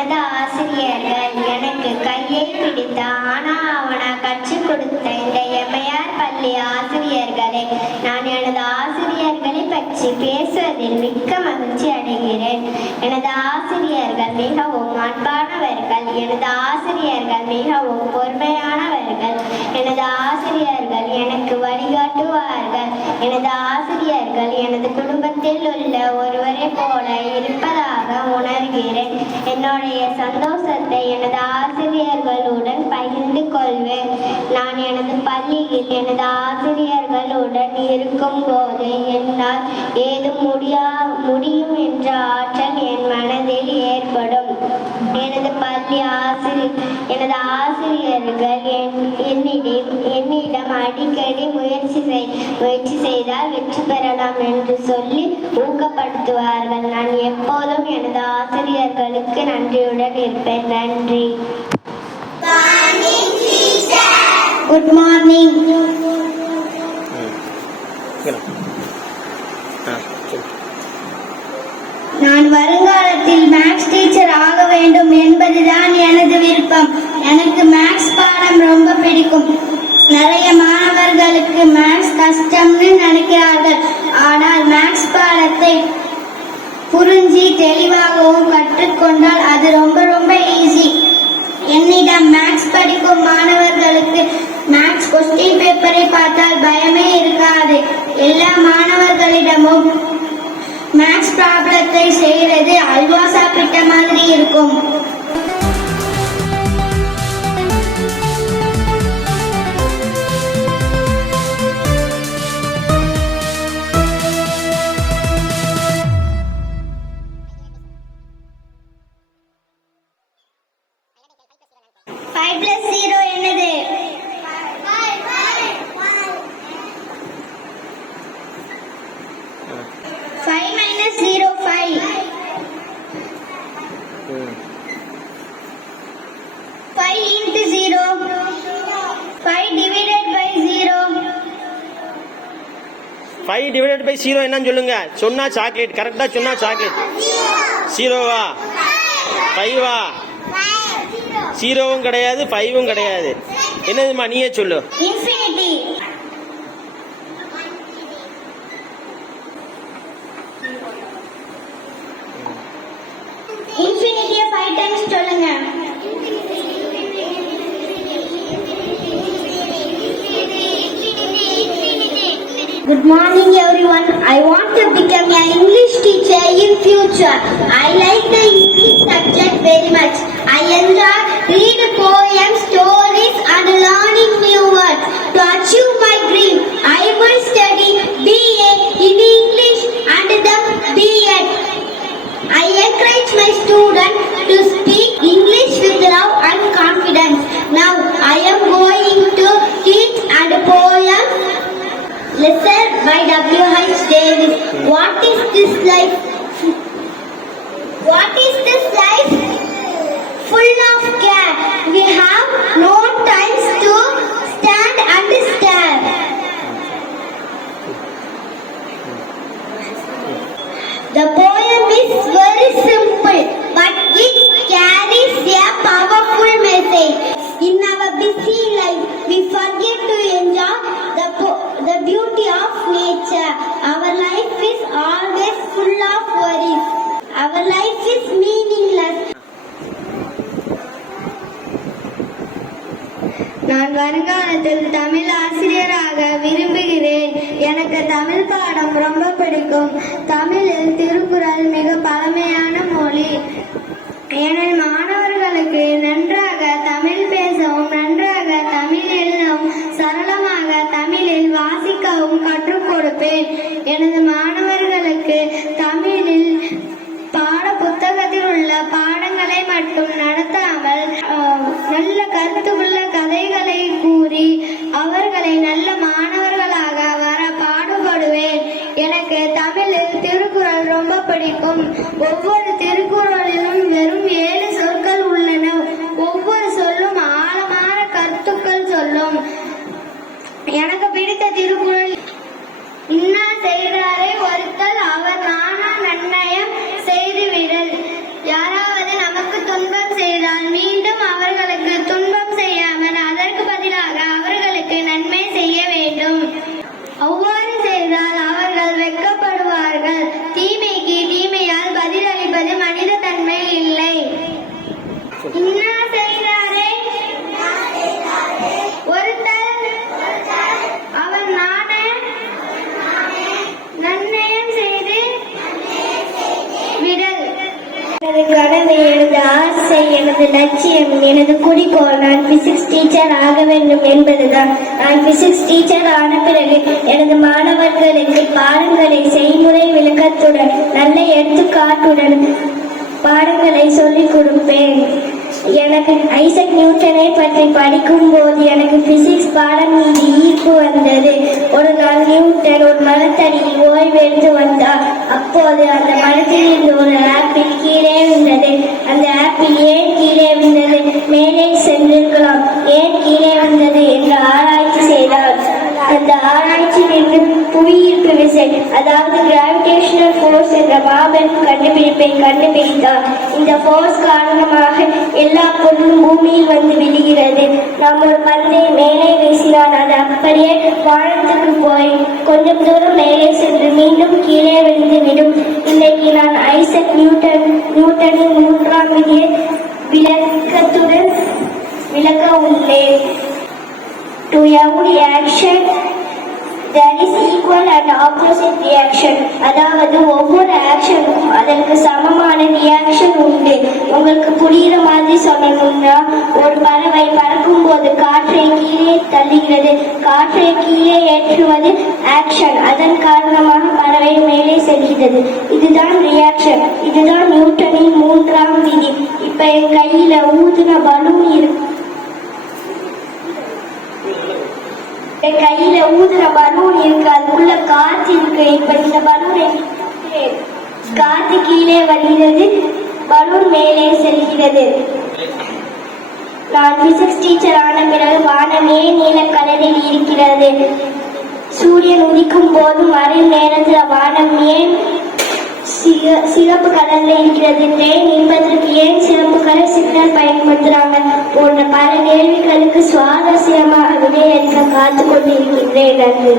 எனது ஆசிரியர்கள் எனக்கு கையை பிடித்த ஆனா அவனா கற்றுக் கொடுத்த இந்த எம்ஐஆர் பள்ளி ஆசிரியர்களை நான் எனது ஆசிரியர்களை பற்றி பேசுவதில் மிக்க மகிழ்ச்சி அடைகிறேன். எனது ஆசிரியர்கள் மிகவும் அன்பானவர்கள். எனது ஆசிரியர்கள் மிகவும் பொறுமையானவர்கள். எனது ஆசிரியர்கள் எனக்கு வழிகாட்டுவார்கள். எனது ஆசிரியர்கள் எனது குடும்பத்தில் உள்ள ஒருவரை போல இருப்பதாக உணர்கிறேன். என்னுடைய சந்தோஷத்தை எனது ஆசிரியர்களுடன் பகிர்ந்து கொள்வேன். நான் எனது பள்ளியில் எனது ஆசிரியர்களுடன் இருக்கும் போது என்னால் ஏதும் முடியும் என்ற ஆற்றல் என் மனதில் ஏற்படும். எனது ஆசிரியர்கள் என்னிடம் அடிக்கடி முயற்சி செய்தால் வெற்றி பெறலாம் என்று சொல்லி ஊக்கப்படுத்துவார்கள். நான் எப்போதும் எனது ஆசிரியர்களுக்கு நன்றியுடன் இருப்பேன். நன்றி. Good morning. நான் வருங்காலத்தில் மேக்ஸ் டீச்சர் ஆக வேண்டும் என்பதுதான் எனது விருப்பம். எனக்கு மேக்ஸ் பாடம் ரொம்ப பிடிக்கும். நிறைய மாணவர்களுக்கு மேக்ஸ் கஷ்டம்னு நினைக்கிறார்கள். ஆனால் மேக்ஸ் பாடத்தை புரிஞ்சு தெளிவாகவும் கற்றுக்கொண்டால் அது ரொம்ப ரொம்ப ஈஸி. என்னிடம் மேக்ஸ் படிக்கும் மாணவர்களுக்கு மேக்ஸ் கொஸ்டின் பேப்பரை பார்த்தால் பயமே இருக்காது. எல்லா மாணவர்களிடமும் மேக்ஸ் ப்ராப்ளத்தை செய்யறது அல்வா சாப்பிட்ட மாதிரி இருக்கும். டிவைடட் பை 0 என்னன்னு சொல்லுங்க. சொன்னா சாக்லேட். கரெக்டா சொன்னா சாக்லேட். 0வா 5வா? 0வும் கிடையாது 5வும் கிடையாது. என்னதுமா நீயே சொல்லு. இன்ஃபினிட்டி. இன்ஃபினிட்டியை 5 டைம்ஸ் சொல்லுங்க. Good morning everyone. I want to become an English teacher in future. I like the English subject very much. I enjoy reading poems, stories and learning new words. To achieve my dream, I will study BA in English and the B.Ed. I encourage my students to speak English with love and confidence. Now I am going to teach and poem lesson by W.H. Davis. What is this life? What is this life? Full of care. We have no time to stand and stare. The poem is very simple, but it carries a powerful message. In our busy life, we forget to enjoy the beauty of nature. Our life is always full of worries. Our life is meaningless. நான் வருங்காலத்தில் தமிழ் ஆசிரியராக விரும்புகிறேன். எனக்கு தமிழ் பாடம் ரொம்ப பிடிக்கும். தமிழில் திருக்குறள் மிக பழமையான மொழி. எனது மாணவர்களுக்கு நன்றாக தமிழ் பேசவும் நன்றாக தமிழ் எழுதவும் சரளமாக தமிழில் வாசிக்கவும் கற்றுக் கொடுப்பேன். எனது மாணவர்களுக்கு தமிழில் பாட புத்தகத்தில் உள்ள பாடங்களை மட்டும் நடத்தாமல் நல்ல கருத்துள்ள கதைகளை கூறி அவர்களை நல்ல மாணவர்களாக வர பாடுபடுவேன். எனக்கு தமிழில் திருக்குறள் ரொம்ப பிடிக்கும். ஒவ்வொரு திருக்குறளிலும் வெறும் 7 சொற்கள் கனவு, எனது ஆசை, எனது லட்சியம், எனது குறிக்கோள் நான் பிசிக்ஸ் டீச்சர் ஆக வேண்டும் என்பதுதான். நான் பிசிக்ஸ் டீச்சர் ஆன பிறகு எனது மாணவர்களுக்கு பாடங்களை செய்முறை விளக்கத்துடன் நல்ல எடுத்துக்காட்டுடன் பாடங்களை சொல்லிக் கொடுப்பேன். எனக்கு ஐசக் நியூட்டனை பற்றி படிக்கும் போது எனக்கு பிசிக்ஸ் பாடம் மீது ஈர்ப்பு வந்தது. ஒரு நாள் நியூட்டன் ஒரு மரத்தடியில் ஓய்வெடுத்து வந்தார். அப்போது அந்த மரத்தில் இருந்து ஒரு ஆப்பிள் கீழே விழுந்தது. அந்த ஆப்பிள் ஏன் கீழே விழுந்தது, மேலே சென்றிருக்கலாம், ஏன் கீழே வந்தது என்று ஆராய்ச்சி செய்தார். அந்த ஆராய்ச்சியிலிருந்து புவியீர்ப்பு விசை, அதாவது கிராவிடேஷனல் ஃபோர்ஸ் என்ற மாபெரும் கண்டுபிடிப்பை கண்டுபிடித்தார். இந்த ஃபோர்ஸ் காரணமாக எல்லா பொருளும் பூமியில் வந்து விழுகிறது. நாம் ஒரு பந்தை மேலே வீசினால் அது அப்படியே வானத்துக்கு போய் கொஞ்சம் தூரம் மேலே சென்று மீண்டும் கீழே விழுந்து விடும். இன்னைக்கு நான் ஐசக் நியூட்டனின் 3ஆம் விதியை விளக்கத்துடன் விளக்க உள்ளேன். To every action there is equal and opposite reaction. அதாவது ஒவ்வொரு ஆக்ஷனுக்கும் அதற்கு சமமான ரியாக்ஷன் உண்டு. உங்களுக்கு புரியுற மாதிரி சொல்லணும்னா, ஒரு பறவை பறக்கும் போது காற்றை கீழே தள்ளுகிறது. காற்றை கீழே ஏற்றுவது ஆக்ஷன். அதன் காரணமாக பறவை மேலே செல்கிறது. இதுதான் ரியாக்ஷன். இதுதான் நியூட்டனின் 3ஆம் விதி. இப்ப என் கையில ஊதுன பலூன் இருக்கு. என் கையில ஊதுற பலூன் இருக்கு, அதுக்குள்ள காற்று இருக்கு. இப்ப இந்த பலூனை காற்று கீழே வருகிறது, பலூன் மேலே செல்கிறது. நான் பிசிக்ஸ் டீச்சர் ஆன பிறகு வானம் ஏன் நீல கலரில் இருக்கிறது, சூரியன் உதிக்கும் போது மறையும் நேரத்தில் வானம் ஏன் சிகப்பு கலர்ல இருக்கிறது, ட்ரெயின் என்பதற்கு ஏன் சிவப்பு கலர் சிக்னல் பயன்படுத்துறாங்க போன்ற பல கேள்விகளுக்கு சுவாரஸ்யமாக விடையளிக்க காத்து கொண்டிருக்கின்றேன். நன்றி.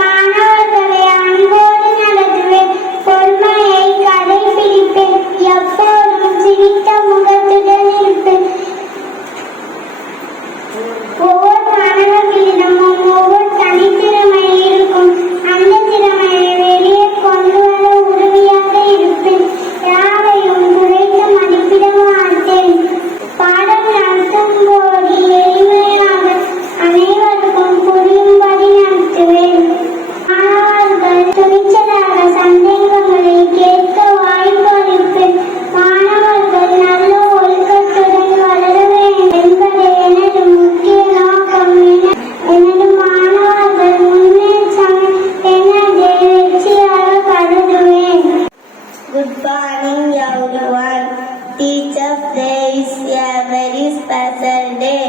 மாணவர்களை அன்போடு நடத்துவேன், பொறுமையை கடைபிடிப்பேன், எப்போதும் சிரித்த முகத்துடன் இருப்பேன். ஒவ்வொரு மாணவர்களிடமும் ஒவ்வொரு தனித்திறமை இருக்கும். அந்த திறமையை வெளியே கொண்டு வர உதவியாக இருப்பேன். யாரையும் குறைத்து மதிப்பிட மாட்டேன். பாடம் நடத்தும் போது எளிமையாக அனைவருக்கும் புரியும்படி நடத்துவேன். மாணவர்கள் துணிச்சலாக சந்தேகங்களை கேட்க வாய்ப்பு அளிப்பேன். மாணவர்கள் நல்ல ஒழுக்கத்துடன் வளர வேண்டும் என்பதை எனது முக்கிய நோக்கம். எனது மாணவர்கள் முன்னேற்றம் எனது வெற்றியாக கருதுவேன். Good morning everyone. Teachers Day is a very special day.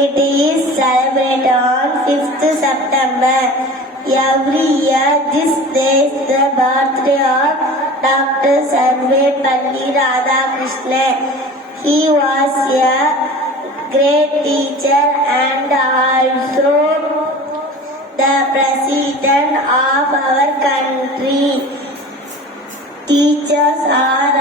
It is celebrated on 5th September. Every year this day is the birthday of Dr. Sarvepalli Radhakrishnan. He was a great teacher and also the president of our country. Teachers are